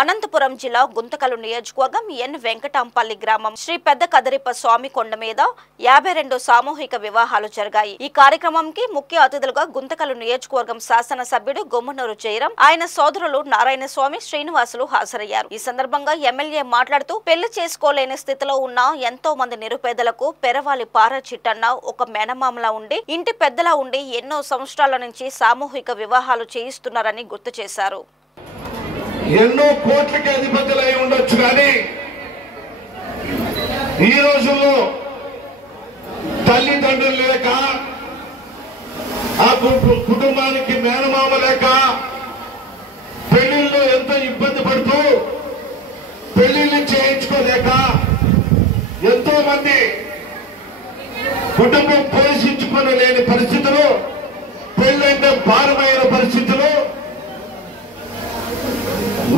అనంతపురం జిల్లా గుంతకల్ నియోజకవర్గం ఎన్ వెంకటాంపల్లి గ్రామం శ్రీ పెద్ద కదరిప స్వామి కొండ మీద 52 సామూహిక వివాహాలు జరిగాయి। ఈ కార్యక్రమంకి ముఖ్య అతిథులుగా గుంతకల్ నియోజకవర్గం శాసన సభ్యుడు గుమ్మనూరు జయరాం, ఆయన సోదరులు నారాయణ స్వామి, శ్రీనివాసులు హాజరయ్యారు। ఈ సందర్భంగా ఎమ్మెల్యే మాట్లాడుతూ పెళ్లి చేసుకోలేని స్థితిలో ఉన్న ఎంతో మంది నిరుపేదలకు పెరవాలి పార చిట్టన్న ఒక మేనమామలా ఉండి ఇంటి పెద్దలా ఉండి ఎన్నో సంవత్సరాల నుంచి సామూహిక వివాహాలు చేయిస్తున్నారని గుర్తు చేశారు। ఎన్నో కోట్లకి అధిపతులై ఉండొచ్చు కానీ ఈ రోజుల్లో తల్లిదండ్రులు లేక ఆ కుటుంబానికి మేనమామ లేక పెళ్లిళ్ళు ఎంతో ఇబ్బంది పడుతూ పెళ్లిళ్ళు చేయించుకోలేక ఎంతో మంది కుటుంబం పోషించుకోలేని పరిస్థితులు, పెళ్ళంటే భారమైన పరిస్థితులు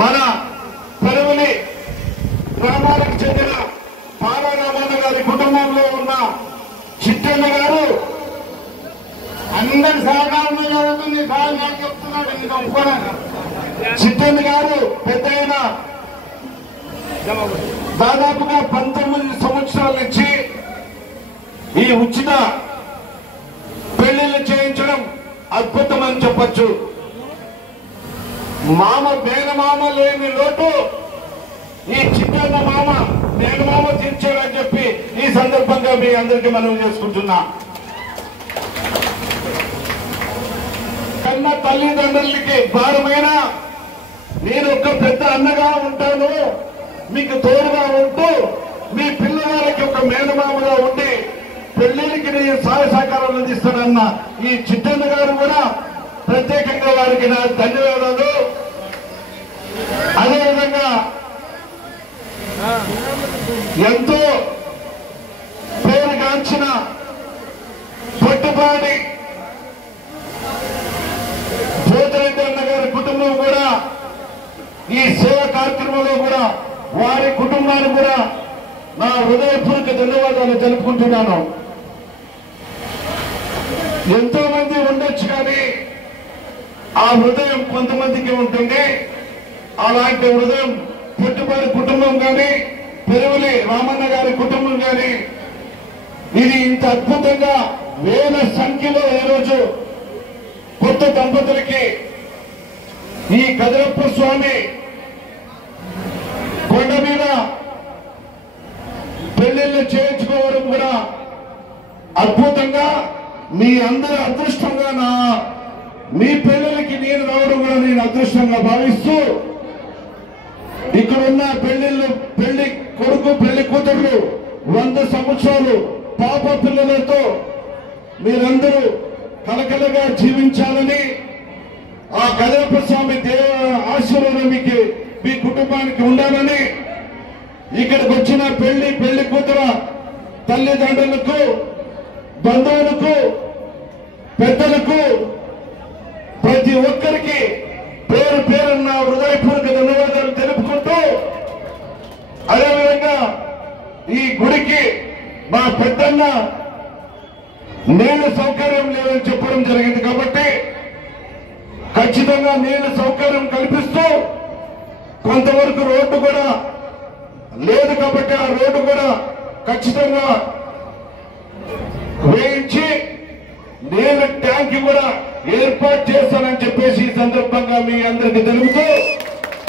మన పెరువులి గ్రామాలకు చెందిన పారారామన్న గారి కుటుంబంలో ఉన్న చిట్టన్న గారు అందరి సహకారం జరుగుతుంది చెప్తున్నాడు ఇది ఒప్పుకోవడానికి। చిట్టన్న గారు పెద్ద దాదాపుగా 19 సంవత్సరాల నుంచి ఈ ఉచిత పెళ్లిళ్ళు చేయించడం అద్భుతమని చెప్పచ్చు। మేనమామ లేని లోటు ఈ చిన్న మామ మేనమామ తీర్చాడని చెప్పి ఈ సందర్భంగా మీ అందరికీ మనవి చేసుకుంటున్నా। కన్న తల్లిదండ్రులకి భారమైన నేను ఒక పెద్ద అన్నగా ఉంటాను, మీకు తోడుగా ఉంటూ మీ పిల్లవాళ్ళకి ఒక మేనమామగా ఉండి పెళ్లికి నేను సహాయ సహకారాలు అందిస్తానన్న ఈ చిట్టన్న గారు కూడా ప్రత్యేకంగా వారికి నా ధన్యవాదాలు। అదేవిధంగా ఎంతో పేరుగాంచిన పొట్టుపాటి జ్యోతిరెడ్డి అన్న గారి కుటుంబం కూడా ఈ సేవా కార్యక్రమంలో కూడా వారి కుటుంబాన్ని కూడా నా హృదయపూర్వక ధన్యవాదాలు తెలుపుకుంటున్నాను। ఎంతో మంది ఉండొచ్చు కానీ ఆ హృదయం కొంతమందికి ఉంటుంది। అలాంటి హృదయం పెట్టుబడి కుటుంబం కానీ పెరువులి రామన్న గారి కుటుంబం కానీ ఇది ఇంత అద్భుతంగా వేల సంఖ్యలో ఈరోజు కొత్త దంపతులకి ఈ కదరప్ప స్వామి కొండ మీద పెళ్లిళ్ళు చేయించుకోవడం కూడా అద్భుతంగా మీ అందరి అదృష్టంగా మీ పిల్లలకి నేను రావడం కూడా నేను అదృష్టంగా భావిస్తూ ఇక్కడున్న పెళ్లి కొడుకు పెళ్లి కూతుర్లు 100 సంవత్సరాలు పాప పిల్లలతో మీరందరూ కలకలగా జీవించాలని ఆ కదరప్ప స్వామి ఆశీర్వాదం మీకు మీ కుటుంబానికి ఉండాలని ఇక్కడికి వచ్చిన పెళ్లి కూతుర తల్లిదండ్రులకు, బంధువులకు, పెద్దలకు ప్రతి ఒక్కరికి పేరు పేరున్న హృదయపూర్వక ధన్యవాదాలు తెలుపుకుంటూ అదేవిధంగా ఈ గుడికి మా పెద్దన్న నీళ్ల సౌకర్యం లేదని చెప్పడం జరిగింది కాబట్టి ఖచ్చితంగా నీళ్ల సౌకర్యం కల్పిస్తూ కొంతవరకు రోడ్డు కూడా లేదు కాబట్టి ఆ రోడ్డు కూడా ఖచ్చితంగా వేయించి నీళ్ల ట్యాంక్ కూడా ఏర్పాటు చేస్తానని చెప్పేసి ఈ సందర్భంగా మీ అందరికీ తెలుపుతూ